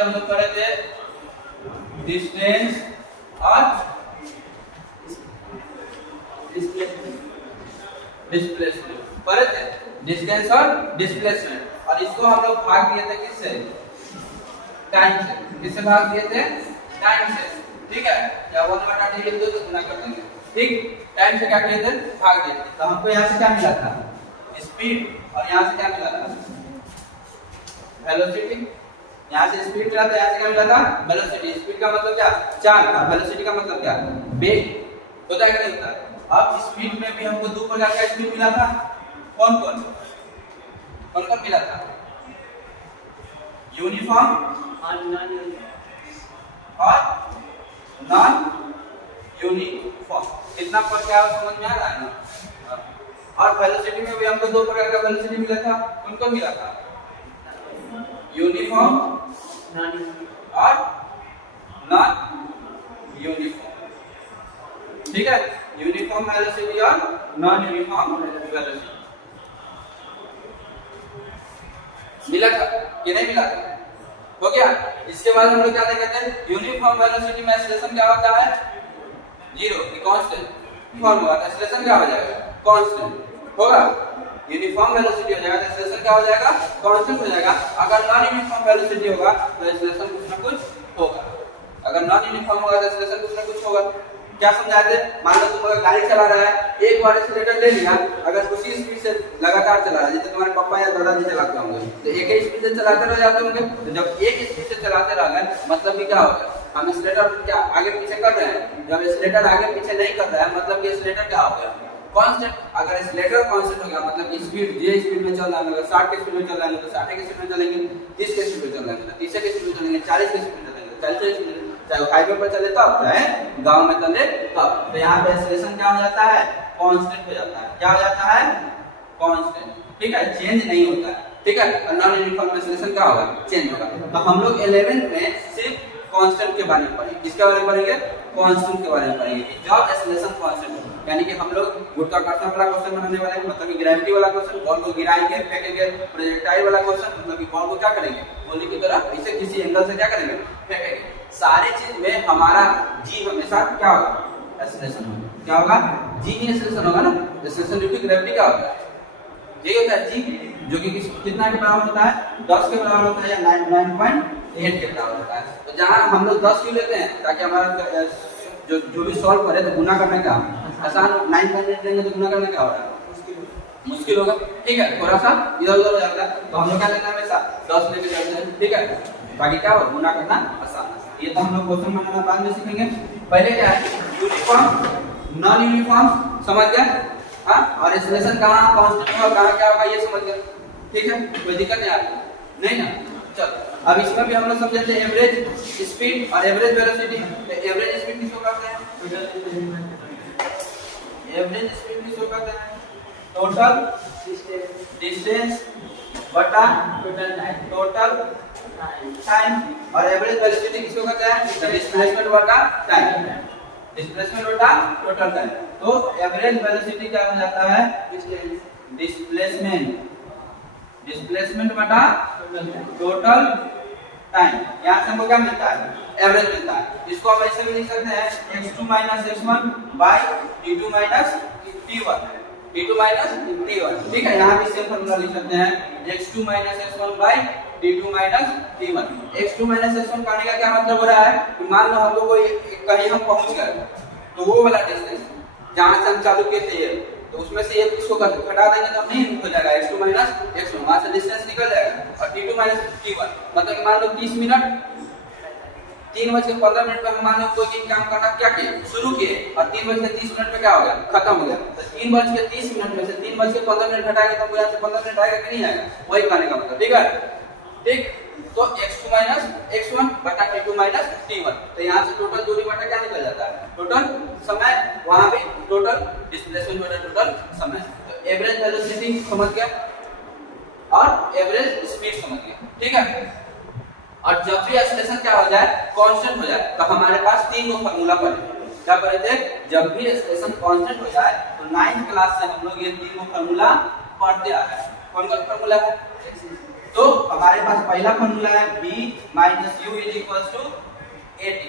हम लोग पढ़े थे डिस्टेंस और डिस्प्लेसमेंट पढ़े थे, डिस्टेंस और डिस्प्लेसमेंट। और इसको हम लोग भाग दिए थे किससे? टाइम से। किससे भाग दिए थे? टाइम से। ठीक है, या 1/t लिख दो तो गुना कर देंगे। ठीक, टाइम से क्या किए थे? भाग दिए थे। तो हमको यहाँ से क्या मिला था? स्पीड। और यहाँ से क्या मिला था? वेलोसिटी। यहाँ से स्पीड मिला था, यहाँ से क्या मिला था? वेलोसिटी। स्पीड का मतलब क्या? चाल। और वेलोसिटी का मतलब क्या? वेग। होता है कि नहीं होता? अब स्पीड में भी हमको दो प्रकार का स्पीड मिला था। कौन कौन मिला था? यूनिफॉर्म और नॉन यूनिफॉर्म। कितना पर क्या समझ में आ रहा है ना? और वेलोसिटी में भी हमको दो प्रकार का वेलोसिटी मिला था। कौन कौन मिला था? यूनिफॉर्म और नॉन यूनिफॉर्म। ठीक है, यूनिफॉर्म वेलोसिटी और नॉन यूनिफॉर्म वेलोसिटी मिला था कि नहीं मिला था? हो गया। इसके बाद हम लोग क्या कहते हैं? यूनिफॉर्म वेलोसिटी में एक्सेलरेशन क्या होता है? Zero, constant formula. एक्सेलरेशन क्या हो जाएगा? कांस्टेंट होगा। यूनिफॉर्म वेलोसिटी हो जाएगा तो एक्सेलरेशन क्या हो जाएगा? कांस्टेंट हो जाएगा। अगर नॉन यूनिफॉर्म वेलोसिटी होगा तो एक्सेलरेशन कुछ ना कुछ होगा। अगर नॉन यूनिफॉर्म होगा तो एक्सेलरेशन कुछ ना कुछ होगा। क्या समझा दे? मान लो तुम अगर गाड़ी चला रहा है, एक बार एक्सीलरेटर ले लिया, अगर उसी स्पीड से लगातार चला रहा है, जैसे तुम्हारे पापा या दादाजी चलाते होंगे, तो एक ही स्पीड से चलाते रह जाते होंगे। तो जब एक स्पीड से चलाते रह गए, मतलब कि क्या होगा? हम एक्सीलरेटर क्या आगे पीछे कर रहे हैं। जब एक्सीलरेटर आगे पीछे नहीं कर रहा है, मतलब कि एक्सीलरेटर क्या हो गया? कांस्टेंट। अगर एक्सीलरेटर कांस्टेंट हो गया, मतलब कि स्पीड जे स्पीड में चल रहा है, अगर 60 के स्पीड में चल रहा है तो 60 के स्पीड में चलेंगे, 30 के स्पीड में चल रहा है तो 30 के स्पीड में चलेंगे, 40 के स्पीड में चलेंगे 40 के स्पीड में, चाहे हाईवे पर चले तब, चाहे गांव में चले तब। तो यहाँ पे एक्सेलरेशन क्या हो जाता है? कांस्टेंट हो जाता है। क्या हो जाता है? कांस्टेंट। ठीक है, चेंज नहीं होता है। ठीक है, नॉन यूनिफॉर्म एक्सेलरेशन क्या होगा? चेंज होगा। तो हम लोग 11th में सिर्फ कांस्टेंट के बारे में पढ़ेंगे। किसके बारे में पढ़ेंगे? कांस्टेंट के बारे में पढ़ेंगे। जब एक्सेलरेशन कांस्टेंट हो, यानी कि हम लोग गुरुत्वाकर्षण वाला क्वेश्चन बनाने वाले हैं, मतलब कि ग्रेविटी वाला क्वेश्चन, बॉल को गिराएंगे फेंकेंगे, प्रोजेक्टाइल वाला क्वेश्चन, मतलब कि बॉल को क्या करेंगे? गोली की तरह इसे किसी एंगल से क्या करेंगे? फेंकेंगे। सारे चीज में हमारा जी हमेशा क्या होगा? एक्सेलरेशन होगा। क्या होगा? जी ही एक्सेलरेशन होगा ना। एक्सेलरेशन ड्यू टू ग्रेविटी क्या होता है? जी होता है। जी जो कि कितना के बराबर होता है? 10 के बराबर होता है या 9.8 के बराबर होता है। तो जहां हम लोग 10 क्यों लेते हैं? ताकि हमारा जो भी सॉल्व करे तो गुना करने का आसान। 9.8 लेंगे तो गुना करने का होगा मुश्किल होगा। ठीक है, थोड़ा सा इधर उधर हो जाता है। तो हम लोग क्या लेना है? हमेशा 10 लेके चलते हैं। ठीक है, ताकि क्या हो? गुना करना आसान। ये तो हम लोग क्वेश्चन बनाना बाद में सीखेंगे। पहले क्या है? यूनिफॉर्म नॉन यूनिफॉर्म समझ गए? हाँ, और एक्सेलरेशन कहाँ कांस्टेंट है और कहाँ क्या होगा ये समझ गए। ठीक है, कोई दिक्कत नहीं आती नहीं ना? चल, अब इसमें भी हम लोग समझे थे एवरेज स्पीड और एवरेज वेलोसिटी। तो एवरेज स्पीड किसको कहते हैं? एवरेज स्पीड किसको कहते हैं? टोटल डिस्टेंस बटा टोटल टाइम। और एवरेज वेलोसिटी किसको कहते हैं? डिस्प्लेसमेंट बटा टाइम। डिस्प्लेसमेंट बटा टोटल टाइम। तो एवरेज वेलोसिटी क्या हो जाता है? डिस्प्लेसमेंट बटा टोटल टाइम। यहाँ से हमको क्या मिलता है? एवरेज मिलता है। इसको हम ऐसे भी लिख सकते हैं x2 - x1 by t2 - t1। t2 - t1। ठीक है, यहाँ भी सेम फॉर्मूला लिख सकते हैं x2 - x1 by t2 - t1। x2 - x1 कहने का क्या मतलब हो रहा है कि मान लो हम लोग कहीं हम पहुंच गए, तो वो वाला डिस्टेंस जहां से हम चालू किए थे ये, तो उसमें से ये इसको हटा देंगे तो नहीं हो जाएगा x2 - x1, वहां से डिस्टेंस निकल जाएगा। और t2 - t1 मतलब कि मान लो 30 मिनट 3:15 पे हम मान लो कोई काम करना क्या किए? शुरू किए और 3:30 पे क्या हो गया? खत्म हो गया। तो 3:30 में से 3:15 हटाएंगे तो यहाँ से 15 मिनट आएगा कि नहीं आएगा? वही कहने का मतलब। ठीक है, ठीक। तो x2 - x1 बटा t2 - t1। तो यहाँ से टोटल दूरी बटा क्या निकल जाता है? टोटल समय। वहां भी टोटल डिस्प्लेसमेंट बटा टोटल समय। तो एवरेज वेलोसिटी समझ गया और एवरेज स्पीड समझ गया। ठीक है, और जब भी एक्सेलरेशन क्या हो जाए? कांस्टेंट हो जाए, तो हमारे पास तीन फार्मूला पड़े। क्या पढ़े थे? जब भी एक्सेलरेशन कांस्टेंट हो जाए तो 9th क्लास से हम लोग ये तीनों फार्मूला पढ़ते आ रहे हैं। कौन कौन फार्मूला है? तो हमारे पास पहला फॉर्मूला है v minus u is equal to at,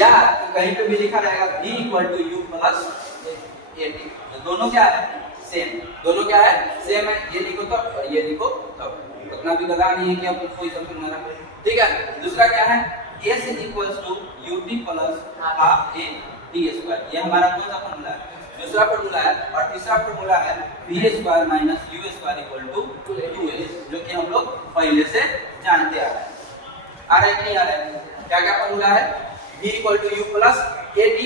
या कहीं पे भी लिखा रहेगा v equal to u plus at। तो दोनों क्या है सेम, दोनों क्या है सेम है, ये लिखो तब और ये लिखो तब, उतना भी गदा नहीं है कि अब कोई समझ ना रहा। ठीक है, दूसरा क्या है s is equal to ut plus half a t square, ये हमारा कौन सा फॉर्मूला है दूसरा फॉर्मूला है। और तीसरा फॉर्मूला है v square minus u square equal to 2a, जो कि हम लोग पहले से जानते आ रहे हैं। आ रहा है कि नहीं आ रहा है? क्या क्या फॉर्मूला है v equal to u plus at,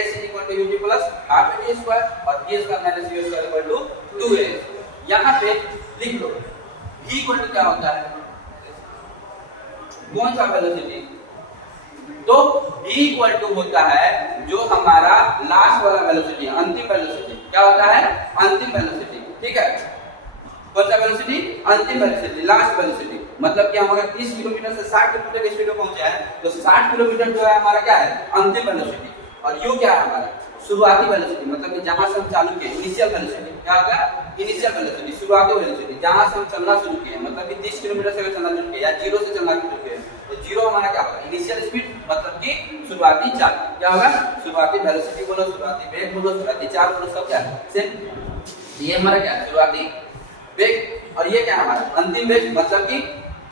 s equal to ut plus half a t square और v square minus u square equal to 2a। यहां पे लिख लो v इक्वल टू क्या होता है, कौन सा वेलोसिटी, तो v इक्वल टू होता है जो हमारा लास्ट वाला वेलोसिटी है, अंतिम वेलोसिटी। क्या होता है अंतिम वेलोसिटी, ठीक है, कौन सा वेलोसिटी अंतिम वेलोसिटी, लास्ट वेलोसिटी। मतलब कि हम अगर 30 किलोमीटर से 60 किलोमीटर की स्पीड में पहुंचे हैं तो 60 किलोमीटर जो है हमारा क्या है अंतिम वेलोसिटी, और u क्या है हमारा शुरुआती वेलोसिटी, मतलब कि जहां से हम चालू किए इनिशियल वेलोसिटी। क्या होगा इनिशियल वेलोसिटी, शुरुआती वेलोसिटी, जहां से हम चलना शुरू किए, मतलब कि 30 किलोमीटर से चलना शुरू किए या 0 से चलना शुरू किए, तो 0 हमारा क्या होगा इनिशियल स्पीड, मतलब कि शुरुआती चाल। क्या होगा शुरुआती वेलोसिटी बोलो, शुरुआती वेग बोलो, शुरुआती चाल बोलो, सब क्या है सेम। ये हमारा क्या है शुरुआती वेग, और ये क्या है हमारा अंतिम वेग, मतलब कि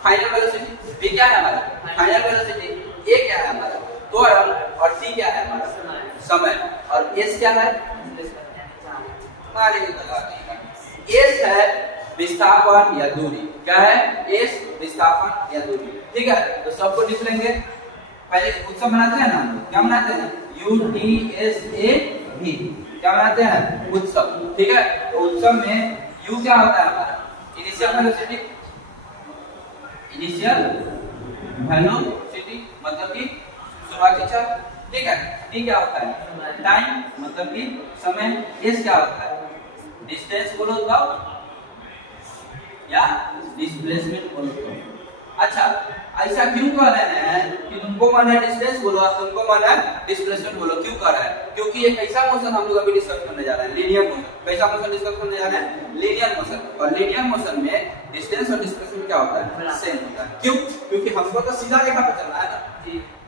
फाइनल वेलोसिटी। v क्या है हमारा फाइनल वेलोसिटी, a क्या है हमारा त्वरण, और t क्या है हमारा समय, और s क्या है s है विस्थापन या दूरी। क्या है s विस्थापन या दूरी, ठीक है। तो सबको लिख लेंगे, पहले उत्सव बनाते हैं ना, क्या बनाते हैं UTSAV, क्या बनाते हैं उत्सव, ठीक है। तो उत्सव में u क्या होता है हमारा इनिशियल वेलोसिटी, इनिशियल वेलोसिटी मतलब कि शुरुआती चाल, ठीक है। t क्या होता है टाइम, मतलब कि समय। s क्या होता है डिस्टेंस बोलो तो, या डिस्प्लेसमेंट बोलो तो। अच्छा, ऐसा क्यों कर रहे हैं कि तुमको माना है डिस्टेंस बोलो और तुमको माना है डिस्प्लेसमेंट बोलो, क्यों कर रहा है? क्योंकि ये कैसा मोशन हम लोग अभी डिस्कस करने जा रहे हैं, लीनियर मोशन। कैसा मोशन डिस्कस करने जा रहे हैं लीनियर मोशन, और लीनियर मोशन में डिस्टेंस और डिस्प्लेसमेंट क्या होता है सेम होता है। क्यों? क्योंकि हमको तो सीधा रेखा पे चलना है ना,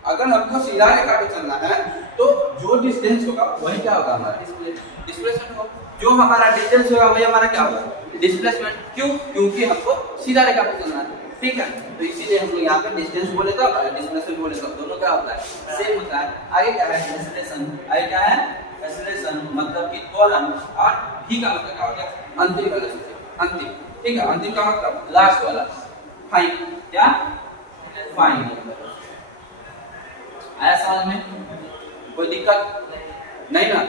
अगर हमको सीधा रेखा पे चलना है तो जो डिस्टेंस होगा वही क्या होगा हमारा डिस्प्लेसमेंट होगा, जो हमारा डिस्टेंस होगा वही हमारा क्या होगा डिस्प्लेसमेंट। क्यों? क्योंकि हमको सीधा रेखा पे चलना है, ठीक है। तो इसीलिए हम लोग यहाँ पे डिस्टेंस बोले तो और डिस्प्लेसमेंट बोले तो दोनों क्या होता है सेम होता है। आगे क्या है एक्सेलरेशन, आगे क्या है एक्सेलरेशन मतलब कि त्वरण, और v का मतलब क्या होता है अंतिम वेलोसिटी, अंतिम, ठीक है। अंतिम का मतलब लास्ट वाला, फाइनल, क्या फाइनल। आया समझ में? कोई दिक्कत नहीं ना?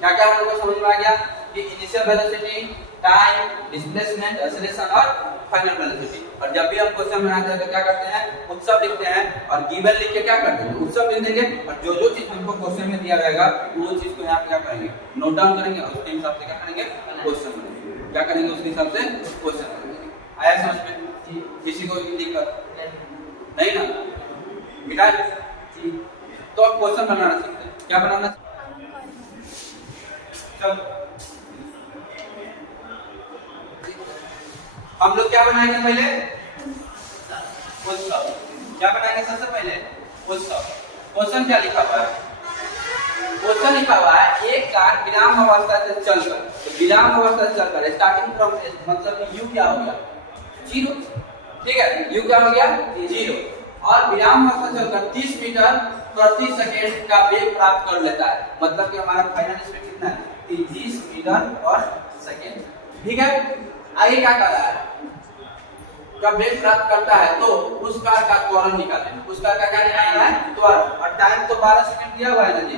क्या क्या हम लोग को समझ में आ गया कि initial velocity, time, displacement, acceleration और फाइनल वेलोसिटी। और जब भी हम क्वेश्चन बनाते हैं तो क्या करते हैं उत्सव लिखते हैं और गिवन लिख के क्या करते हैं उत्सव लिख देंगे, और जो जो चीज हमको क्वेश्चन में दिया जाएगा वो चीज को यहाँ पे क्या करेंगे नोट डाउन करेंगे, और उसके हिसाब से क्या करेंगे क्वेश्चन बनाएंगे। क्या करेंगे उसके हिसाब से क्वेश्चन बनाएंगे। आया समझ में? किसी को दिक्कत नहीं ना? मिटा तो अब क्वेश्चन बनाना सीखते हैं। क्या बनाना? चलो हम लोग क्या बनाएंगे पहले उत्सव। क्या बनाएंगे सबसे पहले उत्सव। क्वेश्चन क्या लिखा हुआ है? क्वेश्चन लिखा हुआ है एक कार विराम अवस्था से चलकर, तो विराम अवस्था से चलकर स्टार्टिंग फ्रॉम मतलब कि u क्या हो गया 0, ठीक है। u क्या हो गया 0, और विराम अवस्था से चलकर 30 मीटर प्रति सेकंड का वेग प्राप्त कर लेता है, मतलब कि हमारा फाइनल स्पीड कितना है 30 मीटर पर सेकंड, ठीक है। आगे क्या कर रहा है जब वेग प्राप्त करता है तो उस कार का त्वरण निकालें। उस कार का क्या निकालना है त्वरण, और टाइम तो 12 सेकंड दिया हुआ है ना जी,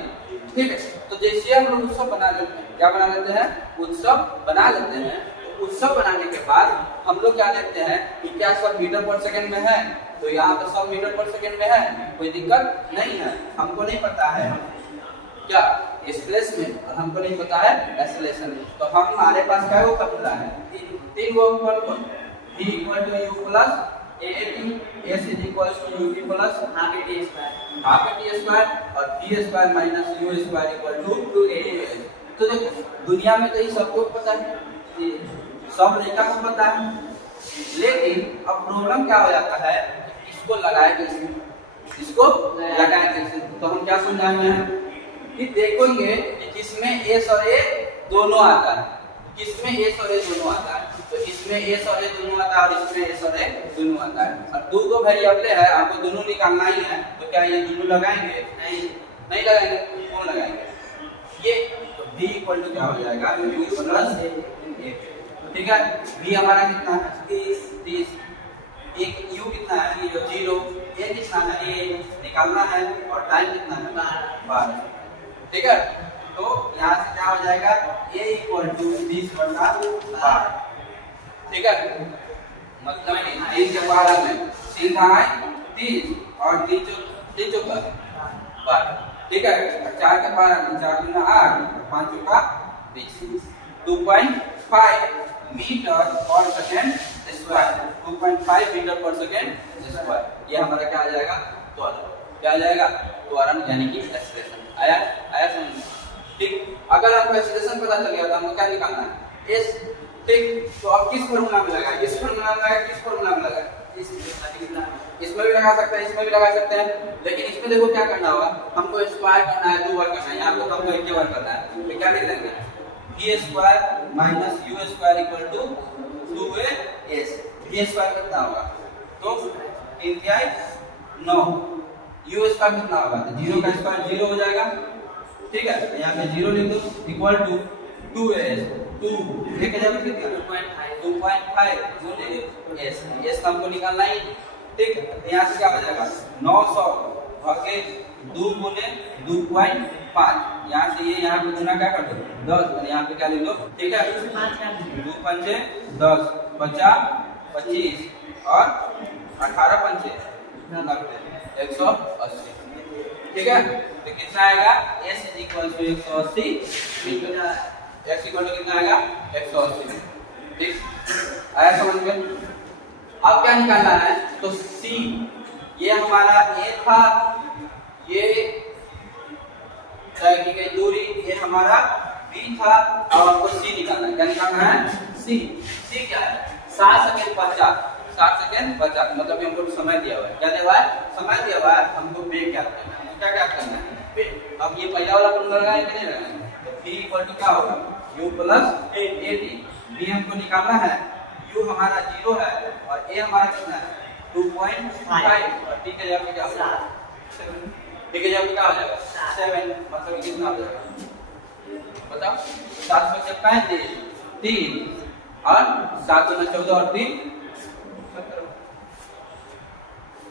ठीक है। तो जैसे हम लोग उत्सव बना लेते हैं, क्या बना लेते हैं उत्सव बना लेते हैं, तो उत्सव बनाने के बाद हम लोग क्या देखते हैं कि क्या सब मीटर पर सेकंड में है, तो यहाँ पे सब मीटर पर सेकंड में है, कोई दिक्कत नहीं है। हमको नहीं पता है क्या डिस्प्लेसमेंट और हमको नहीं पता है एक्सेलरेशन, तो हम हमारे पास क्या वो फॉर्मूला है तीन गो formula v equal to u plus at, s is equal to ut plus half t square और v square minus u square equal to a। तो देखो दुनिया में तो ये सबको पता है, सब रेखा को पता है, लेकिन अब प्रॉब्लम क्या हो जाता है, इसको लगाए कैसे, इसको लगाए कैसे। तो हम क्या समझाएंगे कि देखोगे कि किसमें एस और ए दोनों आता है, किसमें एस और ए दोनों आता है। तो इसमें एस और ए दोनों आता है और इसमें एस और ए दोनों आता है। अब दो दो वेरिएबल है, आपको दोनों निकालना ही है, तो क्या ये दोनों लगाएंगे? नहीं लगाएंगे। कौन लगाएंगे? ये तो b इक्वल टू क्या हो जाएगा, u प्लस a। ठीक है, b हमारा कितना है? 30। एक u कितना है? 0। a कितना है? a निकालना है और टाइम कितना है? 12। ठीक है, तो यहाँ से क्या हो जाएगा, a इक्वल टू 20/12। ठीक है, मतलब 3 के 12 में 3 कहाँ है? 30 और 3 चौका 12। ठीक है, 4 के 12 में 4 दूना 8, 5 चौका 20। 2.5 मीटर पर सेकेंड स्क्वायर, 2.5 मीटर पर सेकेंड स्क्वायर। ये हमारा क्या आ जाएगा? त्वरण। क्या आ जाएगा? त्वरण यानी कि एक्सेलरेशन। आया समझ में? ठीक, अगर आपको एक्सेलरेशन पता चल गया तो हमको क्या निकालना है? एस। ठीक, तो अब किस फॉर्मूला में लगाए? इस फॉर्मूला में लगाए, किस फॉर्मूला में लगाए? इसमें भी लगा सकते हैं, इसमें भी लगा सकते हैं, लेकिन इसमें देखो क्या करना होगा, हमको स्क्वायर करना है, 2 बार करना है। यहाँ पे तो हमको एक बार करना है, तो क्या लिख लेंगे? v square minus u square equal to 2as। v square कितना होगा? तो 3 तिहाई 9। u स्क्वायर कितना होगा? तो 0 का स्क्वायर 0 हो जाएगा। ठीक है, तो यहाँ पे 0 लिख दो इक्वल टू 2as। 2 एक जगह कितना? 2.5 गुणे s। s हमको निकालना ही। ठीक, यहाँ से क्या हो जाएगा? 900 भागे 2 गुने 2.5। यहाँ से ये यहाँ पे गुना क्या कर दो? 10 और यहाँ पे क्या लिख दो? ठीक है, 2 पंचे 10, 50 25 और 18 पंचे 90, 180। ठीक है, तो कितना आएगा? s is equal to 180 metre. x equal to कितना आएगा? 180। ठीक, आया समझ में? अब क्या निकालना है? तो c, ये हमारा a था, ये तय की गई दूरी, ये हमारा b था, और आपको c निकालना है। क्या निकालना है? c। c क्या है? 7 सेकंड 50। 7 सेकंड 50 मतलब हमको समय दिया हुआ है। क्या दिया हुआ है? समय दिया हुआ है, हमको वेग ज्ञात करना है। क्या ज्ञात करना है? वेग। अब ये पहला वाला फॉर्मूला लगाए कि नहीं लगाए? तो v इक्वल टू क्या होगा? u plus at। b हमको निकालना है, u हमारा 0 है और a हमारा कितना है? 2.5 और t के जगह पे क्या होगा? 7। t के जगह पे क्या हो जाएगा? 7। मतलब कितना हो जाएगा? बताओ। 7 बचे 35, 3 और 7 गुना 14 और 3 17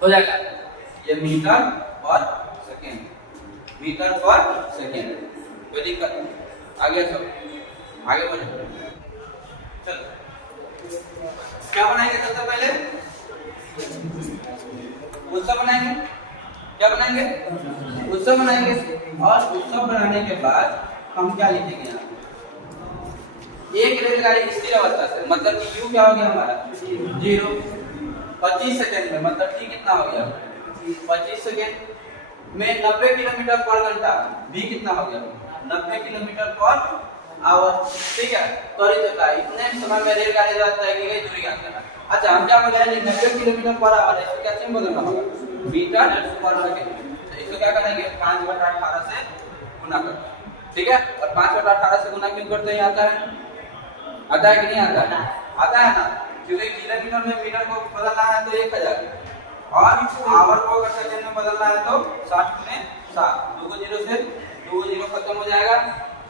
हो जाएगा। ये मीटर पर सेकेंड, मीटर पर सेकेंड। कोई दिक्कत नहीं? आगे चलो, आगे बढ़ो। चलो, क्या बनाएंगे सबसे पहले? उत्सव बनाएंगे। क्या बनाएंगे? उत्सव बनाएंगे। और उत्सव बनाने के बाद हम क्या लिखेंगे? यहाँ एक रेलगाड़ी स्थिर अवस्था से, मतलब कि u क्या हो गया हमारा? 0। 25 सेकंड में, मतलब t कितना हो गया? 25 सेकंड में 90 किलोमीटर पर घंटा। v कितना हो गया? 90 किलोमीटर पर आवर। ठीक है, त्वरित होता है, इतने समय में रेलगाड़ी जाता है कि गई दूरी ज्ञात करना। अच्छा, हम क्या बोलेंगे? 90 किलोमीटर पर आवर है, इसको क्या चीज बदलना होगा? मीटर पर सेकंड। तो इसको क्या करेंगे? 5/18 से गुना करते हैं। ठीक है, और 5/18 से गुना क्यों करते हैं? आता है? आता है कि नहीं आता है? आता है ना, क्योंकि किलोमीटर में मीटर को बदलना है तो 1000 और आवर को अगर सेकंड में बदलना है तो 60 गुने 7। 2 0 से 2 0 खत्म हो जाएगा।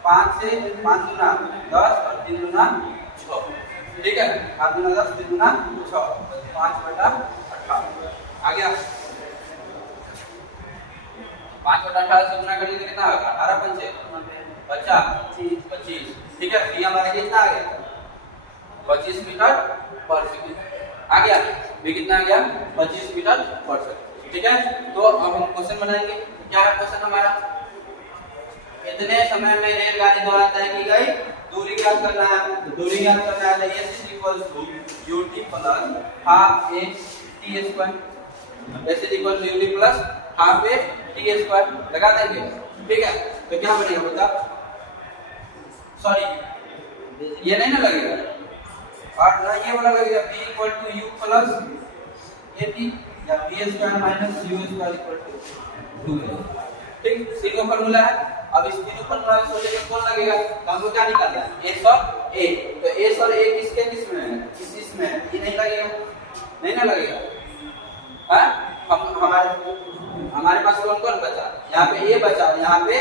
5 से 5 गुना 10 और 3 गुना 6। ठीक है, 8 गुना 10, 3 गुना 6, 5/18 आ गया। 5/18 से गुना करेंगे तो कितना होगा? 18 पंचे 25। ठीक है, b हमारा कितना आ गया? 25 मीटर पर सेकंड आ गया। b कितना आ गया? 25 मीटर पर सेकंड। ठीक है, तो अब हम क्वेश्चन बनाएंगे। क्या है क्वेश्चन हमारा? इतने समय में रेलगाड़ी द्वारा तय की गई दूरी ज्ञात करना है। तो दूरी ज्ञात करना है तो s equal to ut plus half a t square. s equal to ut plus half a t square लगा देंगे। ठीक है, तो क्या बनेगा बता? सॉरी, ये नहीं ना लगेगा, और ना ये वाला लगेगा b equal to u plus at या b square minus u square equal to 2a। ठीक, तीनों फार्मूला है। अब इस तीनों फार्मूला को सोचेंगे कौन लगेगा, तो हमको क्या निकालना है, s और a। तो s और a किसके किस में है, इसमें है, ये नहीं लगेगा, नहीं ना लगेगा। हां, हम हमारे पास कौन कौन बचा, यहाँ पे a बचा, यहाँ पे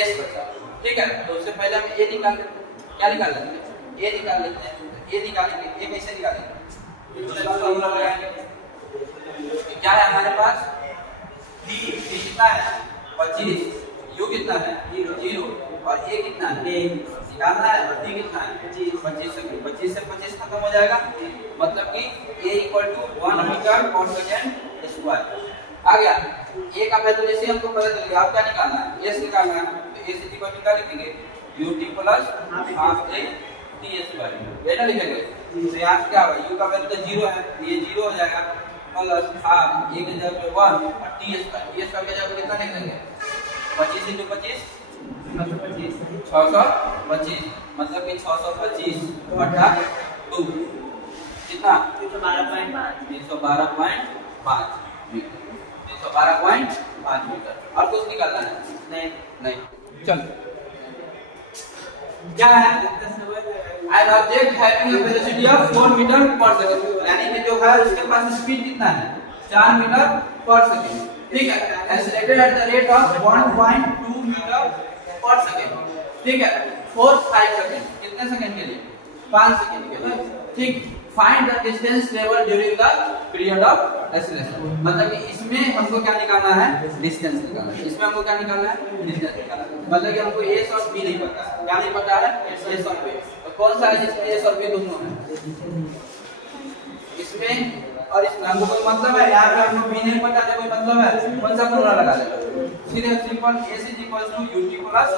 s बचा। ठीक है, तो उससे पहले हम a निकाल लेते हैं। क्या निकाल लेते हैं, a निकाल लेते हैं। a निकालेंगे, a कैसे निकालेंगे, दूसरा फार्मूला लगाएंगे। क्या है हमारे पास, b कितना है 25, u कितना है 0 और a कितना है निकालना है, और d कितना है 25 सेकंड। 25 से 25 खत्म हो जाएगा, मतलब कि a इक्वल टू 1 मीटर पर सेकंड स्क्वायर आ गया। a का वैल्यू जैसे हमको पता चल गया, आप क्या निकालना है, s निकालना है। तो a से d को निकाल लिखेंगे ut plus half a t square, ये ना लिखेंगे। तो यहाँ क्या होगा, u का वैल्यू तो 0 है, ये 0 हो जाएगा, प्लस हाफ a की जगह पे 1 और t स्क्वायर, t स्क्वायर की जगह पे कितना लिख देंगे 25 into 25 625, मतलब कि 625 बटा 2 कितना 312.5 मीटर, 312.5 मीटर। और कुछ निकालना है नहीं, चलो क्या है, an object having a velocity of 4 metre पर सेकंड, यानी कि जो है उसके पास स्पीड कितना है 4 मीटर पर सेकंड। ठीक है, accelerated at the rate of 1.2 metre पर सेकंड। ठीक है, 4-5 सेकंड, कितने सेकंड के लिए 5 सेकंड के लिए। ठीक, find the distance travel during the period of acceleration, मतलब कि इसमें हमको क्या निकालना है, डिस्टेंस निकालना है। इसमें हमको क्या निकालना है, डिस्टेंस निकालना है, मतलब कि हमको s और b नहीं पता है। क्या नहीं पता है, s और b। तो कौन सा है जिसमें s और b दोनों है, इसमें और इसमें हमको कोई मतलब है, यहाँ पे हमको b नहीं पता, कोई मतलब है, कौन सा फॉर्मूला लगा देगा, सीधे simple s ut plus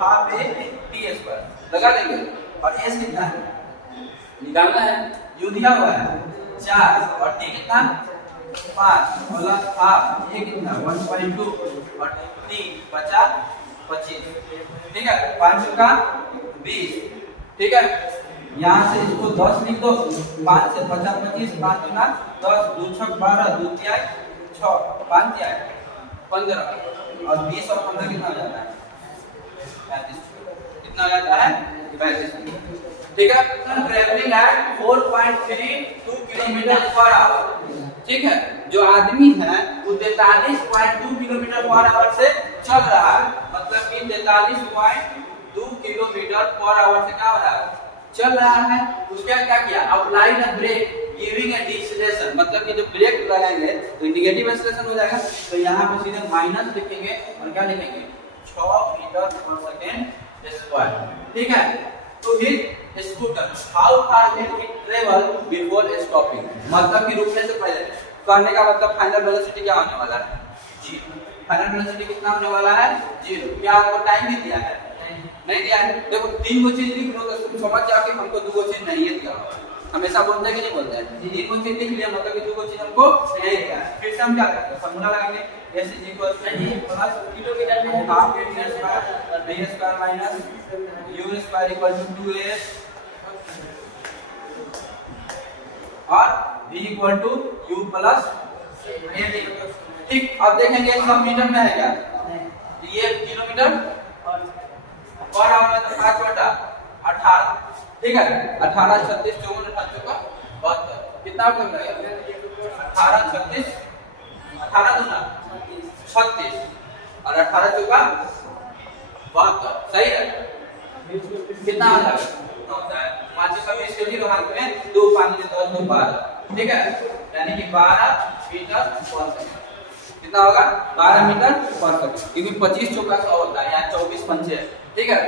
half a t square लगा देंगे। और s कितना है निकालना है, u दिया हुआ है 4 और t कितना 5 प्लस हाफ a कितना 1.2 और t बचा 25। ठीक है, 5 का 20। ठीक है, यहाँ से इसको 10 लिख दो, 5 से बचा 25, 5 गुना 10, 2 6 12, 2 तिहाई 6, 5 तिहाई 15 और 20 और 15 कितना हो जाता है 35। कितना हो जाता है 35। ठीक है, travelling eight 4.32 kilometre per hour. ठीक है, जो आदमी है वो 43.2 किलोमीटर पर आवर से चल रहा है, मतलब कि 43.2 किलोमीटर पर आवर से क्या हो रहा है, चल रहा है। उसके क्या किया, apply the brake giving a deceleration, मतलब कि जब ब्रेक लगाएंगे तो नेगेटिव एक्सेलरेशन हो जाएगा। तो यहाँ पे सीधे माइनस लिखेंगे और क्या लिखेंगे 6 मीटर पर सेकंड स्क्वायर। ठीक है, तो फिर scooter how far can it travel before stopping, मतलब कि रुकने से पहले। कहने का मतलब फाइनल वेलोसिटी क्या होने वाला है 0। फाइनल वेलोसिटी कितना होने वाला है 0। क्या आपको टाइम भी दिया है, नहीं दिया है। देखो 3 गो चीज लिख लो तो तुम समझ जाओ कि हमको 2 गो चीज नहीं है दिया। हमेशा बोलते हैं कि नहीं बोलते हैं, 3 गो चीज लिख लिया मतलब कि 2 गो चीज हमको नहीं दिया है। फिर से हम क्या करते हैं, फार्मूला लगाएंगे s प्लस किलोमीटर में half a t square b square minus u square equal to 2a और v equal to u plus a। ठीक, अब देखेंगे सब मीटर में है क्या, ये किलोमीटर और आवर में तो 5 बटा 18। ठीक है, 18 36 54 28 72 कितना कम रहेगा 18 36 18 दूना 36 और 18 चौका 72। सही है, कितना आ जाएगा 5 से 20 के लिए हाथ में 2 5 में 10 2 12। ठीक है, यानी कि 12 मीटर पर सेकंड। कितना होगा 12 मीटर पर सेकंड, क्योंकि 25 चौका 100 होता है, यहाँ 24 पंचे है। ठीक है,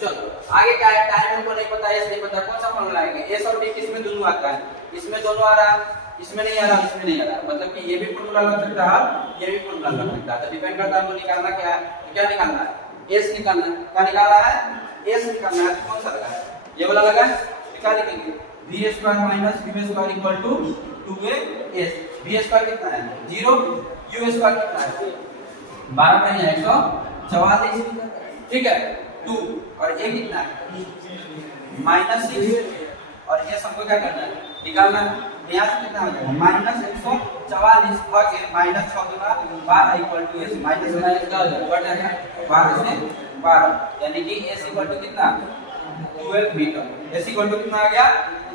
चलो आगे क्या है, टाइम हमको नहीं पता, एस नहीं पता, कौन सा फॉर्मूला लगाएंगे, एस और टी किसमें दोनों आता है, इसमें दोनों आ रहा है, इसमें नहीं आ रहा, इसमें नहीं आ रहा, मतलब कि ये भी फॉर्मूला लग सकता है, ये भी फॉर्मूला लग सकता है। तो डिपेंड करता है हमको निकालना क्या है, क्या निकालना है एस निकालना है। क्या निकालना है एस निकालना है, कौन सा लगा है, ये वाला लगा है। क्या लिखेंगे v square minus u square equal to 2as। v square कितना है 0, u स्क्वायर कितना है 12 में है 144। ठीक है, 2 और a कितना है -6 और ये सबको क्या करना है, निकालना है। यहाँ से कितना हो जाएगा -144 भागे -6 दूना 12 equal to s minus minus का हो जाएगा, बढ़ जाएगा 12 से 12, यानी कि s इक्वल टू कितना 12 मीटर। s इक्वल टू कितना आ गया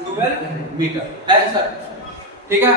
12 मीटर। है सर, ठीक है।